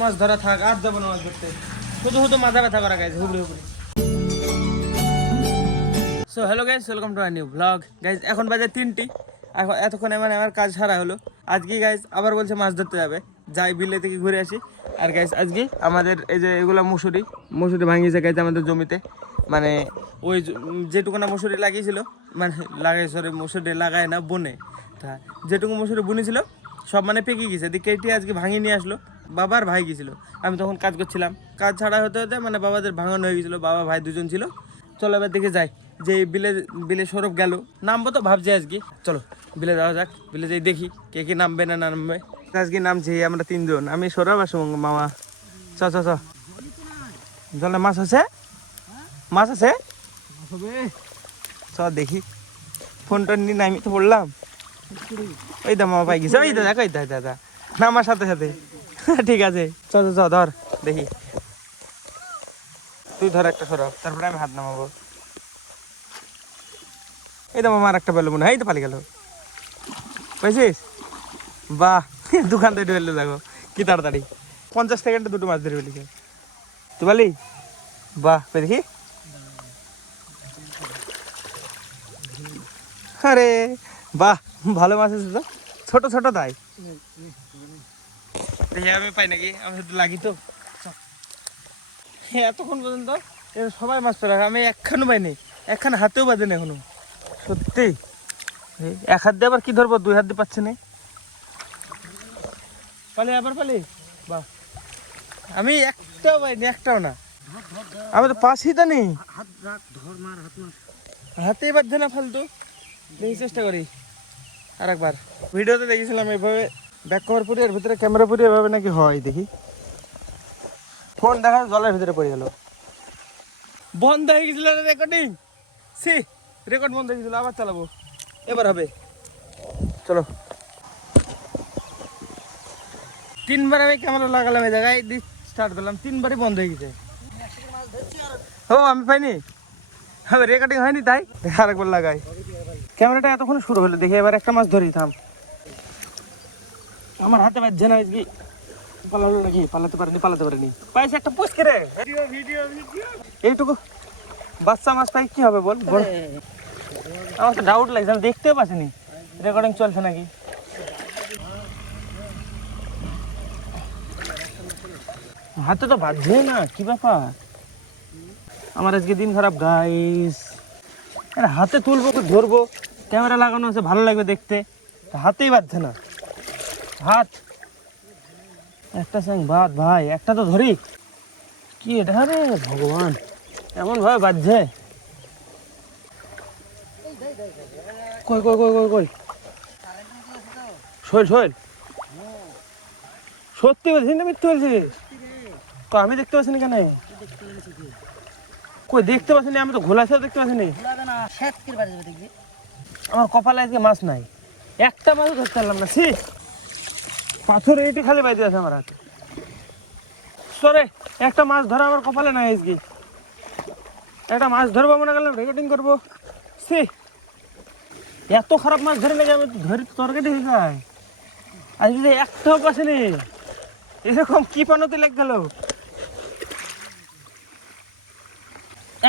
মাছ ধরা থাক, আর যাবো না মাছ ধরতে, শুধু শুধু মাথা ব্যথা করা গাইজ হুবড়ি হুবড়ি। So hello guys, welcome to my new blog. Guys এখন বাজে 3টি, এখন এতক্ষণে মানে আমার কাজ সারা হলো। আজকে গাইজ আবার বলছে মাছ ধরতে যাবে, যাই বিলে থেকে ঘুরে আসি। আর গাইজ আজকে আমাদের এই যে এগুলো মুসুরি ভাঙিয়েছে গাইজ আমাদের জমিতে, মানে ওই যেটুকুনা মুসুরি লাগিয়েছিল, মানে লাগাই সরি মুসুরি লাগায় না বনে, তা যেটুকু মুসুরি বুনেছিল সব মানে পেকে গেছে, দিকে এটি আজকে ভাঙিয়ে নিয়ে আসলো। বাবার ভাই গেছিলো, আমি তখন কাজ করছিলাম, কাজ ছাড়া হতে হতে মানে বাবাদের ভাঙানো হয়ে গেছিলো, বাবা ভাই দুজন ছিল। চলো এবার দেখে যাই যে বিলে সৌরভ গেল, নামবো তো ভাবছি আজকে, চলো বিলে যাওয়া যাক, বিলে যাই দেখি কে কে নামবে না নামবে। আজকে নামছি আমরা 3জন, আমি সৌরভ আর শুভঙ্গ মামা। চ চ চ জলে মাছ আছে, মাছ আছে, চ দেখি। ফোনটা নিয়ে নামি তো পড়লাম, ওই দা মামা পাই গেছে, ওই দাদা কই দাদা নামার সাথে সাথে। ঠিক আছে চ চ চ ধর দেখি, তুই ধর একটা সরব, তারপরে আমি হাত নামাবো। এই তো মামার একটা পেলো মনে হয়, এই তো পালি গেল, পাইছিস? বাহ, দোকান থেকে ফেললে দেখো কি তাড়াতাড়ি, 50 সেকেন্ডে 2টো মাছ ধরে ফেলিছে। তুই পালি? বাহ, কই দেখি। আরে বাহ, ভালো মাছ আছে তো, ছোট ছোট তাই দেখি আমি পাই নাকি, আমি শুধু লাগি তো। এতক্ষণ পর্যন্ত সবাই মাছ পেল, আমি একখানও পাইনি, একখান হাতেও বাজে না এখনো, সত্যি। এক হাত দিয়ে আবার কি ধরবো, 2 হাত দিয়ে পাচ্ছে না। পালি আবার পালি, বাহ, আমি একটাও পাইনি, একটাও না, আমি তো পাশই তো নেই, হাতেই বাজছে না ফালতু। দেখি চেষ্টা করি আর একবার। ভিডিওতে দেখেছিলাম এইভাবে ব্যাক কভার পরে এর ভিতরে ক্যামেরা পরে এভাবে নাকি হয়, দেখি ফোন দেখা জলের ভিতরে পড়ে গেল, বন্ধ হয়ে গেছিল রেকর্ডিং, সি রেকর্ড বন্ধ হয়ে গেছিল, আবার চালাবো, এবার হবে। চলো 3বার আমি ক্যামেরা লাগালাম এই জায়গায়, স্টার্ট করলাম, 3বারই বন্ধ হয়ে গেছে। ও আমি পাইনি, হবে রেকর্ডিং হয়নি তাই আরেকবার লাগাই। ক্যামেরাটা এতক্ষণ শুরু হলো, দেখি এবার একটা মাছ ধরি, থাম, আমার হাতে বাজছে না আজকে, পালালো নাকি, পালাতে পারেনি, পাইছে একটা পুষকে রে, এইটুকু বাচ্চা মাছ পাই কি হবে বল, আমার তো ডাউট লাগছে, আমি দেখতেও পাচ্ছিনি রেকর্ডিং চলছে নাকি। হাতে তো বাজছে না, কি ব্যাপার, আমার আজকে দিন খারাপ গাইস। হাতে তুলবো ধরবো, ক্যামেরা লাগানো আছে ভালো লাগবে দেখতে, হাতেই বাজছে না, হাত একটা স্যাং বাদ ভাই, একটা তো ধরি, কি এটা রে ভগবান, এমন ভাবে বাজছে, কই কই কই কই কই শোল শোল, সত্যি বলছিস না মিথ্যে বলছিস? তো আমি দেখতে পাচ্ছি না কেন, কই দেখতে পাচ্ছি না, আমি তো ঘোলাছেও দেখতে পাচ্ছি না, আমার কপালে আজকে মাছ নাই, একটা মাছও ধরতে পারলাম না, ছি পাথর এইটি খালি বাইতে আছে আমার হাতে, সরে একটা মাছ ধরা আমার কপালে নাই আজকে, একটা মাছ ধরবো মনে করলাম রেকর্ডিং করবো, সি এত খারাপ মাছ ধরে নাকি, আমি ধরি তরকারি হয়ে যায় আজকে, একটাও পাচ্ছিনি, এরকম কি পানতে লেগ গেল,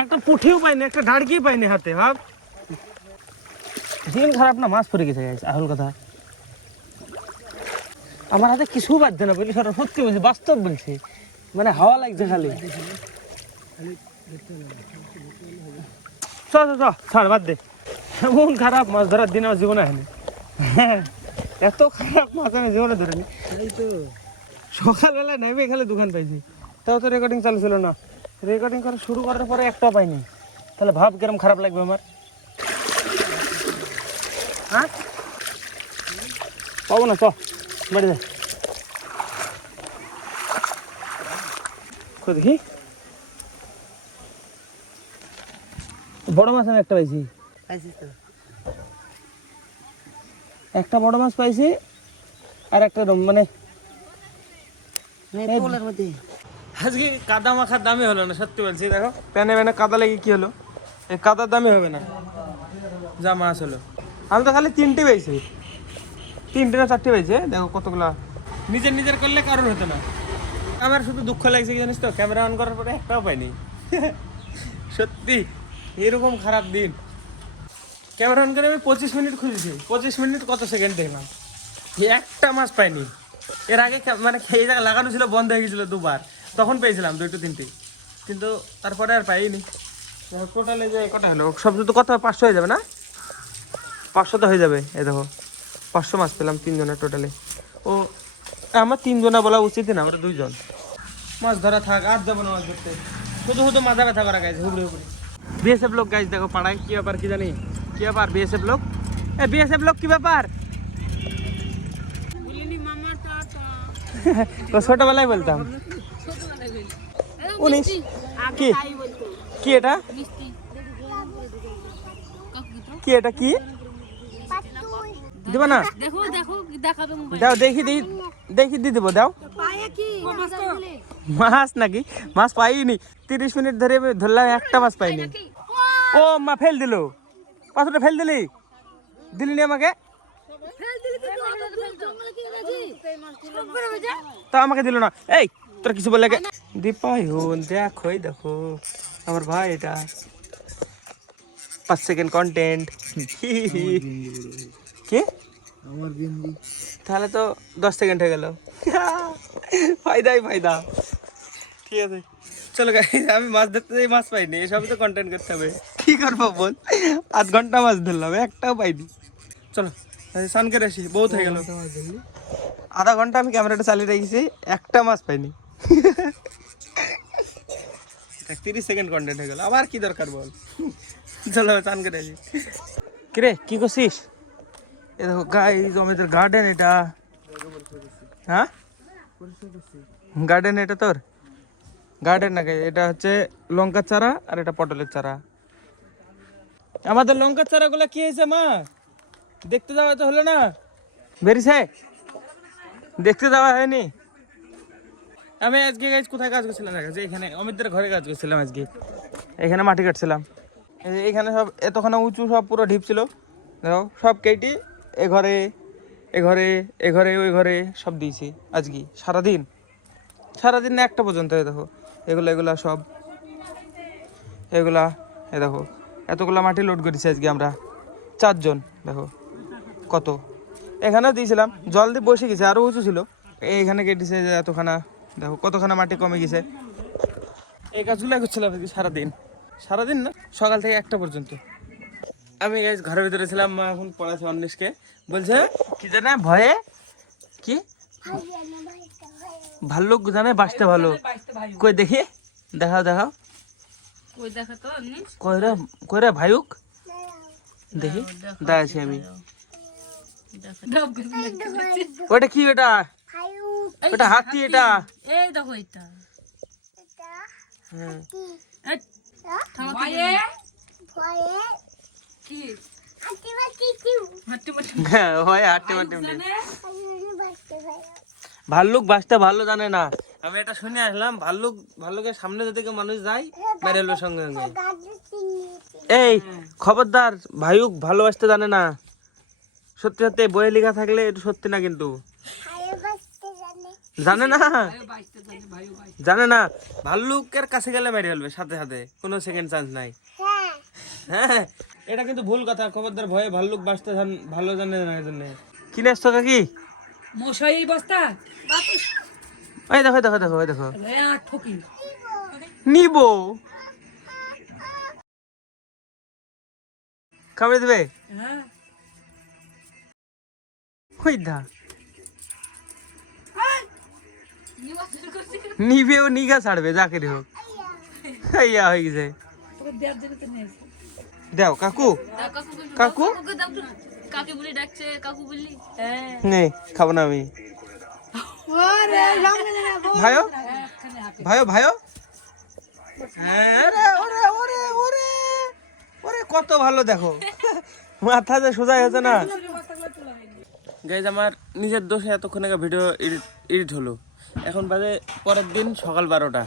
একটা পুঁঠিও পাইনি, একটা ডাড়কিও পাইনি হাতে, ভাব দিন খারাপ না, মাছ পড়ে গেছে আসল কথা, আমার হাতে কিছু বাজছে না বলি, সত্যি বলছি, বাস্তব বলছি, মানে হাওয়া লাগছে খালি। চ চ ছাড় বাদ দে, এমন খারাপ মাছ ধরার দিন আমার জীবনে হয়নি, এত খারাপ মাছ আমি জীবনে ধরিনি, সকালবেলা নেমে খালি দোকান পাইছি, তাও তো রেকর্ডিং চালু ছিল না, রেকর্ডিং করা শুরু করার পরে একটাও পাইনি, তাহলে ভাব কিরম খারাপ লাগবে আমার, হ্যাঁ পাবো না, চ বাড়ি যা, দেখি বড় মাছ আমি একটা পাইছি, একটা বড় মাছ পাইছি, আর একটা মানে আজকে কাদা মাখার দামই হলো না, সত্যি বলছি, দেখো প্যানে প্যানে কাদা লেগে কি হলো, এই কাদার দামই হবে না, যা মাছ হলো। আমি তো খালি 3টে পাইছি, 3টে না 4টে পাইছে, দেখো কতগুলা, নিজের করলে কারোর হতো না, আমার শুধু দুঃখ লাগছে কি জানিস তো, ক্যামেরা অন করার পরে একটাও পাইনি। সত্যি এরকম খারাপ দিন। ক্যামেরা অন করে আমি 25 মিনিট খুঁজেছি, 25 মিনিট কত সেকেন্ড দেখলাম, একটা মাছ পাইনি। এর আগে মানে এই জায়গা লাগানো ছিল, বন্ধ হয়ে গেছিলো দুবার, তখন পেয়েছিলাম 2-3টি, কিন্তু তারপরে আর পাইনি। টোটালে যে কটা হলো সব তো কত, 500 হয়ে যাবে না? 500 তো হয়ে যাবে। এই দেখো 500 মাছ পেলাম 3 জনের টোটালে। ও আমার 3 জনা বলা উচিত না, আমরা 2 জন। মাছ ধরা থাক, আর যাবো না মাছ ধরতে, শুধু শুধু মাথা ব্যথা করা গাইছে হুবড়ি হুবড়ি। বিএসএফ লোক গাইছে দেখো পাড়ায়, কি ব্যাপার কি জানি, কি ব্যাপার বিএসএফ লোক, বিএসএফ লোক কি ব্যাপার? ছোটবেলায় বলতাম। উনিশ কি কি এটা, কি এটা কি দিবা না? দাও দেখি দেখি দিয়ে দেবো, দাও। মাছ নাকি? মাছ পাইনি, 30 মিনিট ধরে ধরলাম, একটা মাছ পাইনি। ও মা ফেল দিল, পাথরটা ফেল দিলি, দিলি নি আমাকে, তা আমাকে দিল না। এই তোর কিছু বলে দীপায়ন দেখো, দেখো আমার ভাই, এটা 5 সেকেন্ড কন্টেন্ট। কি তাহলে তো 10 সেকেন্ড হয়ে গেল। ফায়দাই ফায়দা। ঠিক আছে চলো গাইস, আমি মাছ ধরতে যাই, মাছ পাইনি, এসব তো কন্টেন্ট করতে হবে, কি করবো বল। 8 ঘন্টা মাছ ধরলাম, একটাও পাইনি। চলো স্নান করে আসি, বহুত হয়ে গেল। আধা ঘন্টা আমি ক্যামেরাটা চালিয়ে রেখেছি, একটা মাছ পাইনি। 30 সেকেন্ড কন্টেন্ট হয়ে গেল, আবার কি দরকার বল। চলো স্নান করে আসি। কিরে কি করছিস? এ দেখো গাইস, আমাদের গার্ডেন এটা। হ্যাঁ গার্ডেন এটা তোর গার্ডেন না, এটা হচ্ছে লঙ্কার চারা, আর এটা পটলের চারা। আমাদের লঙ্কার চারা গুলা কি হয়েছে মা, দেখতে যাওয়া তো হলো না, বেরিয়েছে, দেখতে যাওয়া হয়নি। আমি আজকে গাইস কোথায় কাজ করছিলাম, যে এখানে অমিতদের ঘরে কাজ করছিলাম আজকে, এখানে মাটি কাটছিলাম। এখানে সব এতখানে উঁচু, সব পুরো ঢিপ ছিল, দেখো সব কেটে এ ঘরে এ ঘরে এ ঘরে ওই ঘরে সব দিয়েছি আজকে। সারাদিন না একটা পর্যন্ত। দেখো এগুলা সব, এগুলা এ দেখো এতগুলা মাটি লোড করেছি আজকে আমরা 4 জন। দেখো কত, এখানেও দিয়েছিলাম, জল দিয়ে বসে গেছে, আরও উঁচু ছিল, এইখানে কেটেছে যে এতখানা, দেখো কতখানা মাটি কমে গেছে। এই কাজগুলো করছিলাম আজকে সারাদিন না, সকাল থেকে একটা পর্যন্ত। আমি ঘরের ভিতরে ছিলাম, মা এখন পড়াচ্ছে অন্বেষকে, বলছে কি জানে ভয়ে, কি ভাল্লুক জানে বাঁচতে ভালো, কই দেখি, দেখাও কই রে ভাইউক, দেখি দাঁড়াচ্ছি আমি। ওটা কি, ওটা হাতি, এটা এই দেখো, এটা ভাল্লুক বাঁচতে ভালো জানে না। আমি এটা শুনে আসলাম, ভাল্লুকের সামনে যদি মানুষ যায় মেরে এলো সঙ্গে সঙ্গে। এই খবরদার, ভাইউক ভালোবাসতে জানে না। সত্যি সত্যি বইয়ে লেখা থাকলে এটা সত্যি না, কিন্তু জানে না ভাল্লুকের কাছে গেলে মেরে ফেলবে সাথে সাথে, কোনো সেকেন্ড চান্স নাই। হ্যাঁ এটা কিন্তু ভুল কথা, খবরদার, ভয়ে ভাল্লুক বাঁচতে ভালো জানে না। এজন্য কি নেছো কাকি, মশাই বস্তা, ওই দেখো নিব, খাবার দেবে, নিবে, ও নিগা ছাড়বে যাকে হোক। ইয়া হয়ে গেছে, দাও কাকু, নেই খাবো না আমি। ভাইও ওরে কত ভালো, দেখো মাথা যে সোজা হয়েছে না। গাইজ আমার নিজের দোষে এতক্ষণ আগে ভিডিও এডিট হলো, এখন বাজে পরের দিন সকাল 12টা,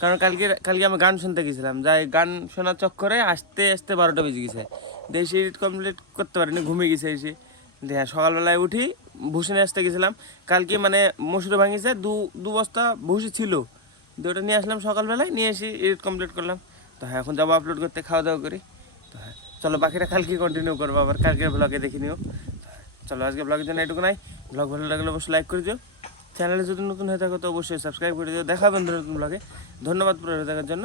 কারণ কালকে আমি গান শুনতে গেছিলাম, যাই গান শোনার চক্করে আসতে 12টা বেজে গেছে, দেশি এডিট কমপ্লিট করতে পারিনি, ঘুমিয়ে গেছে এসে। সকালবেলায় উঠি ভুসি নিয়ে আসতে গেছিলাম কালকে, মানে মসুরে ভাঙিয়েছে, দু বস্তা ভুসি ছিল, ওটা নিয়ে আসলাম সকালবেলায়, নিয়ে এসে এডিট কমপ্লিট করলাম। তো হ্যাঁ এখন যাবো আপলোড করতে, খাওয়া দাওয়া করি। তো হ্যাঁ চলো বাকিটা কালকে কন্টিনিউ করবো, আবার কালকের ব্লগে দেখে নিও। তো হ্যাঁ চলো আজকে ব্লগের জন্য এটুকু নাই। ব্লগ ভালো লাগলে অবশ্যই লাইক করে দিও, চ্যানেলে যদি নতুন হয়ে থাকো তো অবশ্যই সাবস্ক্রাইব করে দিও। দেখা হবে নতুন ব্লগে। ধন্যবাদ পুরো দেখার জন্য।